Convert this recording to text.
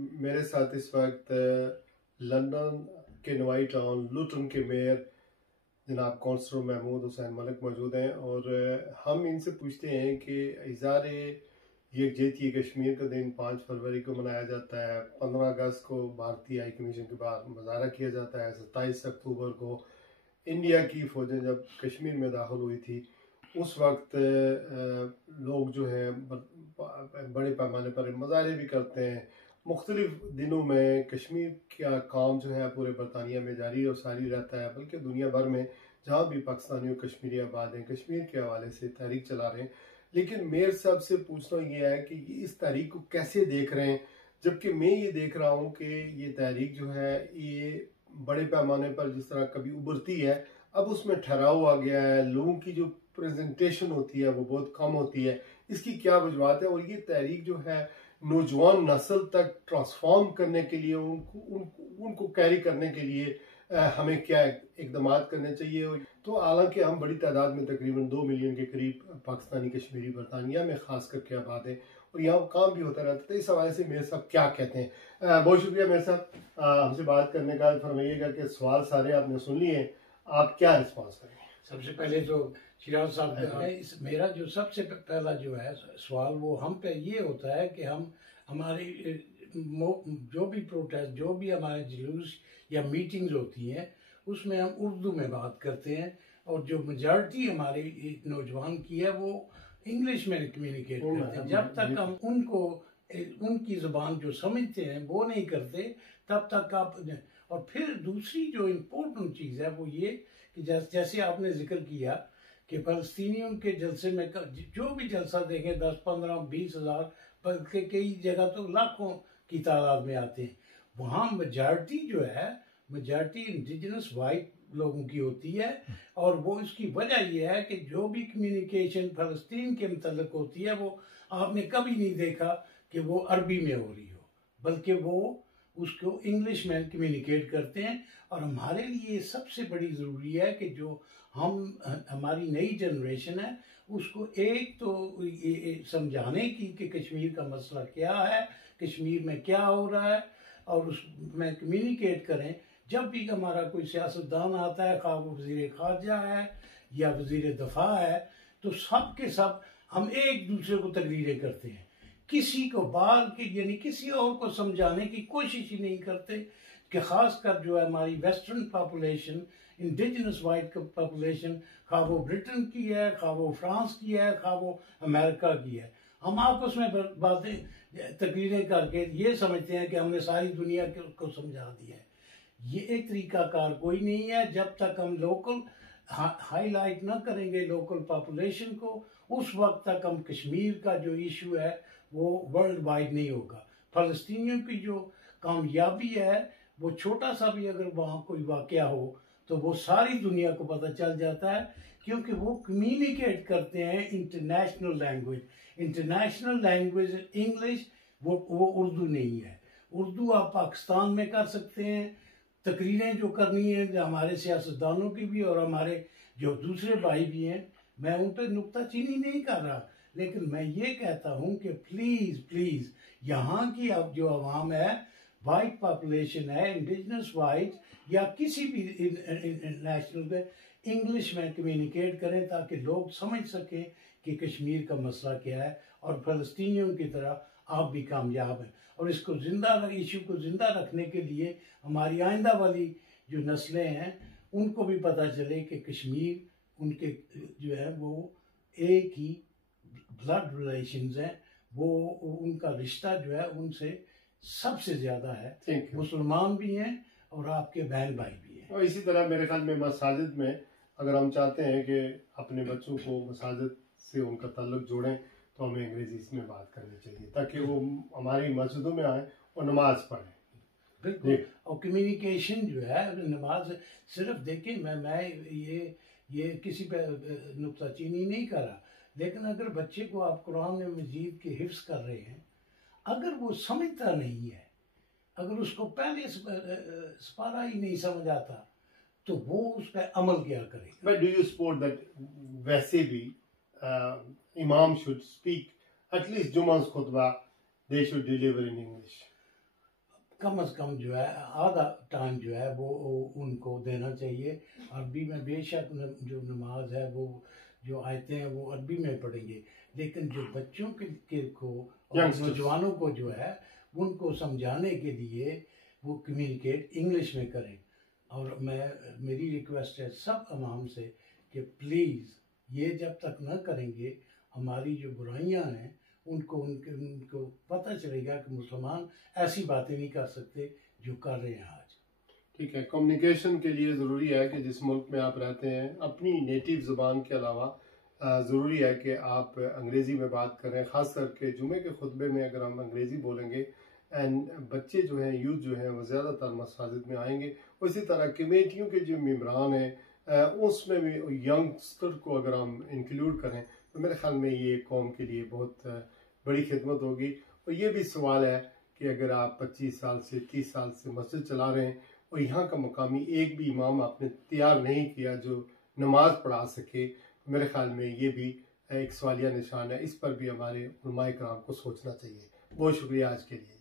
मेरे साथ इस वक्त लंदन के नवाई टाउन लुटन के मेयर जनाब कौंसलर महमूद हुसैन मलिक मौजूद हैं और हम इनसे पूछते हैं कि इज़हार यकजहती कश्मीर का दिन 5 फरवरी को मनाया जाता है, 15 अगस्त को भारतीय हाई कमीशन के बाहर मुजाहरा किया जाता है, 27 अक्टूबर को इंडिया की फ़ौजें जब कश्मीर में दाखिल हुई थी उस वक्त लोग जो है बड़े पैमाने पर मुजाहरे भी करते हैं। मुख्तलिफ दिनों में कश्मीर का काम जो है पूरे बरतानिया में जारी और सारी रहता है, बल्कि दुनिया भर में जहाँ भी पाकिस्तानी और कश्मीरी आबाद हैं कश्मीर के हवाले से तहरीक चला रहे हैं। लेकिन मेयर साहब से पूछना ये है कि इस तहरीक को कैसे देख रहे हैं, जबकि मैं ये देख रहा हूँ कि ये तहरीक जो है ये बड़े पैमाने पर जिस तरह कभी उभरती है, अब उसमें ठहराव आ गया है, लोगों की जो प्रेजेंटेशन होती है वो बहुत कम होती है। इसकी क्या वजूहत है और ये तहरीक जो है नौजवान नस्ल तक ट्रांसफॉर्म करने के लिए उनको कैरी करने के लिए हमें क्या इकदाम करने चाहिए। तो हालांकि हम बड़ी तादाद में तकरीबन 2 मिलियन के करीब पाकिस्तानी कश्मीरी बरतानिया में खास करके आबाद है और यहाँ काम भी होता रहता है। इस हवाले से मेरे साहब क्या कहते हैं? बहुत शुक्रिया मेरे साहब हमसे बात करने का। फरमाइएगा कि सवाल सारे आपने सुन लिए, आप क्या रिस्पॉन्स करेंगे? सबसे पहले तो शिराज साहब, मेरा जो सबसे पहला जो है सवाल वो हम पे ये होता है कि हम हमारी जो भी प्रोटेस्ट, जो भी हमारे जुलूस या मीटिंग्स होती हैं उसमें हम उर्दू में बात करते हैं और जो मेजॉरिटी हमारी नौजवान की है वो इंग्लिश में कम्युनिकेट करते हैं। जब तक हम उनको उनकी ज़बान जो समझते हैं वो नहीं करते तब तक आप। और फिर दूसरी जो इम्पोर्टेंट चीज़ है वो ये कि जैसे आपने जिक्र किया कि फ़लस्तीनियों के जलसे में जो भी जलसा देखें 10, 15, 20 हज़ार बल्कि कई जगह तो लाखों की तादाद में आते हैं। वहाँ मेजॉरिटी इंडिजिनस वाइट लोगों की होती है और वो इसकी वजह यह है कि जो भी कम्युनिकेशन फ़लस्तीन के मतलब होती है वो आपने कभी नहीं देखा कि वो अरबी में हो रही हो, बल्कि वो उसको इंग्लिश में कम्युनिकेट करते हैं। और हमारे लिए सबसे बड़ी ज़रूरी है कि जो हमारी नई जनरेशन है उसको एक तो समझाने की कि कश्मीर का मसला क्या है, कश्मीर में क्या हो रहा है और उसमें कम्युनिकेट करें। जब भी हमारा कोई सियासतदान आता है, खा वो वज़ीर ख़ारजा है या वज़ीर दफ़ा है, तो सब के सब हम एक दूसरे को तकरीरें करते हैं, किसी को यानी किसी और को समझाने की कोशिश ही नहीं करते कि ख़ासकर जो है हमारी western population, indigenous white population, खा वो ब्रिटेन की है, खा वो फ्रांस की है, खा वो अमेरिका की है, हम आपस में बातें तकरीरें करके ये समझते हैं कि हमने सारी दुनिया को समझा दिया है। ये एक तरीकाकार कोई नहीं है। जब तक हम लोकल हाईलाइट ना करेंगे लोकल पॉपुलेशन को, उस वक्त तक हम कश्मीर का जो इशू है वो वर्ल्ड वाइड नहीं होगा। फ़लस्तीनियों की जो कामयाबी है वो छोटा सा भी अगर वहाँ कोई वाक़या हो तो वो सारी दुनिया को पता चल जाता है, क्योंकि वो कम्युनिकेट करते हैं इंटरनेशनल लैंग्वेज इंग्लिश, वो उर्दू नहीं है। उर्दू आप पाकिस्तान में कर सकते हैं, तकरीरें जो करनी है हमारे सियासतदानों की भी और हमारे जो दूसरे भाई भी हैं, मैं उन पर नुक्ताचीनी नहीं कर रहा, लेकिन मैं ये कहता हूँ कि प्लीज़ यहाँ की अब जो आवाम है, वाइट पॉपुलेशन है, इंडिजिनस वाइट या किसी भी नेशनल पे इंग्लिश में कम्युनिकेट करें ताकि लोग समझ सकें कि कश्मीर का मसला क्या है और फ़लस्तीनियों की तरह आप भी कामयाब हैं। और इसको इशू को ज़िंदा रखने के लिए हमारी आइंदा वाली जो नस्लें हैं उनको भी पता चले कि कश्मीर उनके जो है वो एक ही ब्लड रिलेशंस हैं, वो उनका रिश्ता जो है उनसे सबसे ज़्यादा है। मुसलमान भी हैं और आपके बहन भाई भी हैं। और इसी तरह मेरे ख्याल में मसाजिद में अगर हम चाहते हैं कि अपने बच्चों को मसाजिद से उनका ताल्लुक जोड़ें तो हमें अंग्रेज़ी में बात करनी चाहिए ताकि वो हमारी मस्जिदों में आए और नमाज पढ़ें। बिल्कुल। और कम्युनिकेशन जो है नमाज सिर्फ देखें, मैं ये किसी पे नुक्ताचीनी नहीं कर रहा, लेकिन अगर बच्चे को आप कुरान मजीद के हिफ्ज़ कर रहे हैं, अगर वो समझता नहीं है, अगर उसको पहले सपारा ही नहीं समझ आता तो वो उस पर अमल क्या करेगा? But do you support that वैसे भी imam should speak at least Juma's khutbah they should deliver in English? कम से कम जो है आधा टाइम जो है वो उनको देना चाहिए। अरबी में बेशक जो नमाज है वो जो आयतें हैं वो अरबी में पढ़ेंगे, लेकिन जो बच्चों के को और नौजवानों को जो है उनको समझाने के लिए वो कम्युनिकेट इंग्लिश में करें। और मेरी रिक्वेस्ट है सब अवाम से कि प्लीज़ ये जब तक न करेंगे हमारी जो बुराइयां हैं उनको पता चलेगा कि मुसलमान ऐसी बातें नहीं कर सकते जो कर रहे हैं आज। ठीक है, कम्युनिकेशन के लिए ज़रूरी है कि जिस मुल्क में आप रहते हैं अपनी नेटिव ज़ुबान के अलावा ज़रूरी है कि आप अंग्रेज़ी में बात करें। ख़ास करके जुमे के खुतबे में अगर हम अंग्रेज़ी बोलेंगे एंड बच्चे जो हैं, यूथ जो हैं, वो ज़्यादातर मसाजिद में आएंगे। इसी तरह कमेटियों के जो मेम्बरान हैं उसमें भी यंगस्टर को अगर हम इंक्लूड करें तो मेरे ख्याल में ये कौम के लिए बहुत बड़ी खिदमत होगी। और ये भी सवाल है कि अगर आप 25 साल से 30 साल से मस्जिद चला रहे हैं और यहाँ का मकामी एक भी इमाम आपने तैयार नहीं किया जो नमाज पढ़ा सके, मेरे ख्याल में ये भी एक सवालिया निशान है। इस पर भी हमारे उलमाए किराम को सोचना चाहिए। बहुत शुक्रिया आज के लिए।